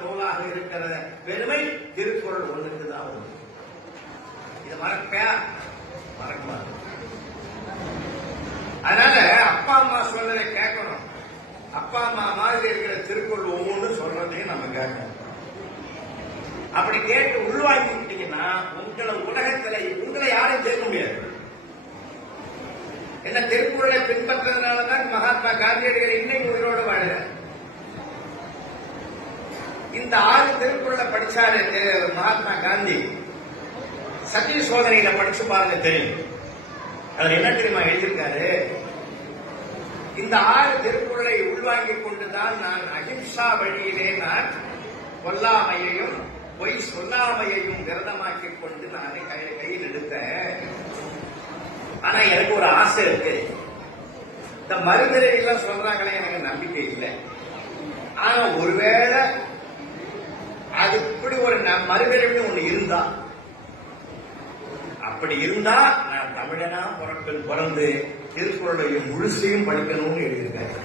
நூலாக இருக்கிற பெருமை திருக்குறள் ஒன்றுக்கு தான் உண்டு இது மறப்பா மறக்க அதனால அப்பா அம்மா சொல்றதை கேட்கணும். அப்பா அம்மா மாதிரி இருக்கிற திருக்குறள் ஒவ்வொன்றும் சொல்றதையும் நம்ம கேட்கணும். அப்படி கேட்டு உள்வாங்கிக்கிட்டீங்கன்னா உங்களை உலகத்துல உங்களை யாரும் ஜெயிக்க முடியாது. என்ன திருக்குறளை பின்பற்றதுனாலதான் மகாத்மா காந்தியடிகள் இன்னைக்கு இந்த ஆறு திருக்குறளை படிச்சாரு மகாத்மா காந்தி. சத்திய சோதனையில படிச்சு பாருங்க தெரியும். அதுல என்ன தெரியுமா எழுதியிருக்காரு? இந்த ஆறு திருக்குறளை உள்வாங்கிக் கொண்டுதான் நான் அகிம்சா வழியிலே நான் கொல்லாமையையும் பொய் சொல்லாமையையும் விரதமாக்கிக் கொண்டு நான் கையில் கையில் எடுத்தேன். ஆனா எனக்கு ஒரு ஆசை இருக்கு. இந்த மருந்திரை எல்லாம் சொல்றாங்களே எனக்கு நம்பிக்கை இல்லை. ஆனா ஒருவேளை நான் மறுபிறவின்னு ஒண்ணு இருந்தா. அப்படி இருந்தா நான் தமிழனா பிறப்பில் பிறந்து திருக்குறளுடைய முழுசையும் படிக்கணும்னு எழுதியிருக்காரு